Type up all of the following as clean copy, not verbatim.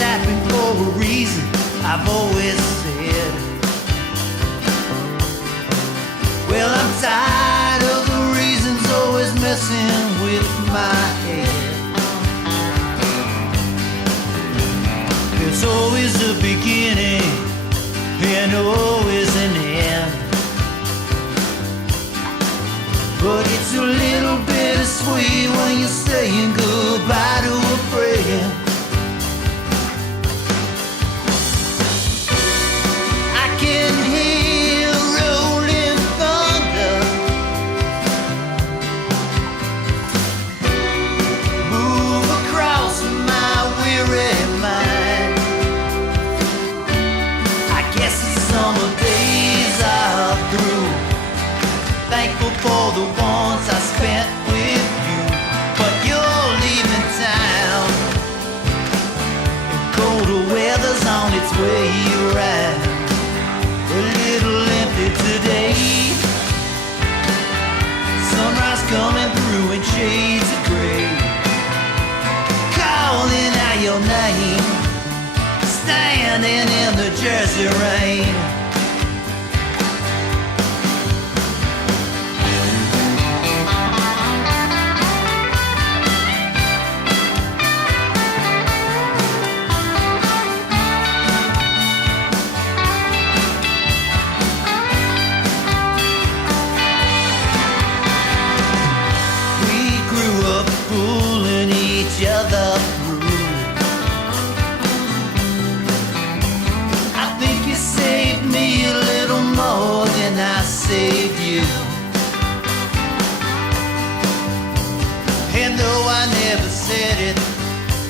happened for a reason, I've always said. Well, I'm tired of the reasons always messing with my head. There's always a beginning and always an end, but it's a little bittersweet when you're saying goodbye to a friend. I can hear rolling thunder move across my weary mind. I guess the summer days are through. Thankful for the ones I spent with you, but you're leaving town, and colder weather's on its way around. A little empty today, sunrise coming through in shades of gray, calling out your name, standing in the Jersey rain. Pulling each other through. I think you saved me a little more than I saved you. And though I never said it,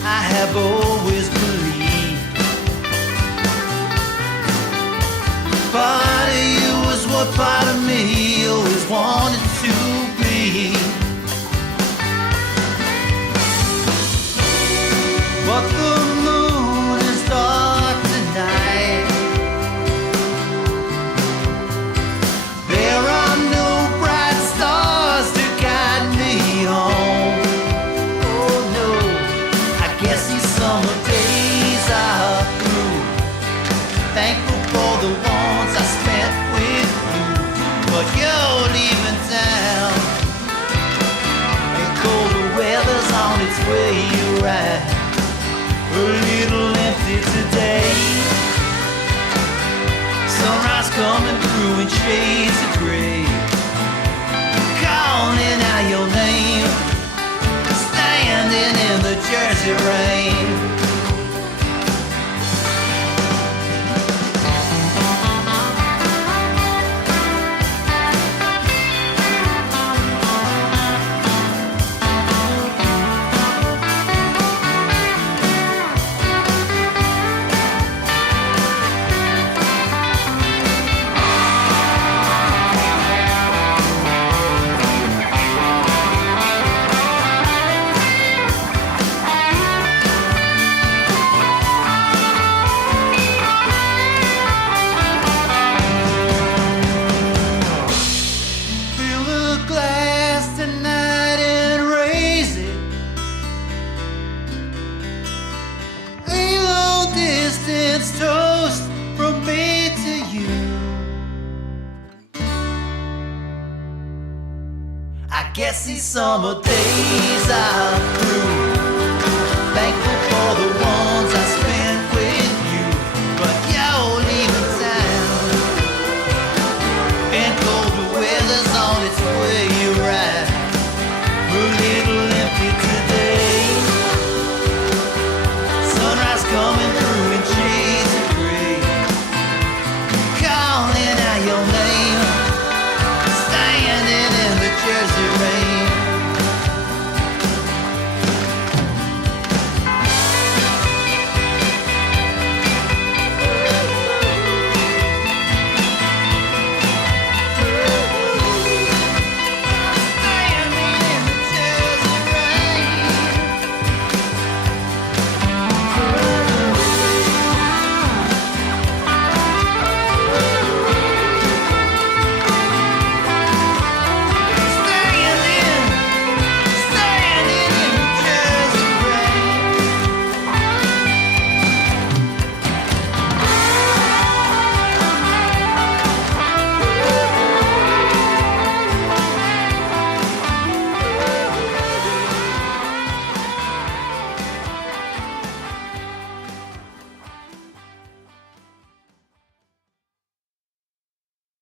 I have always believed part of you was what part of me always wanted to be. But the moon is dark tonight. There are no bright stars to guide me home. Oh no, I guess these summer days are through. Thankful for the ones I spent with you, but you're leaving town, and colder weather's on its way around. A little empty today, sunrise coming through in shades of gray, calling out your name, standing in the Jersey rain. Toast from me to you. I guess these summer days are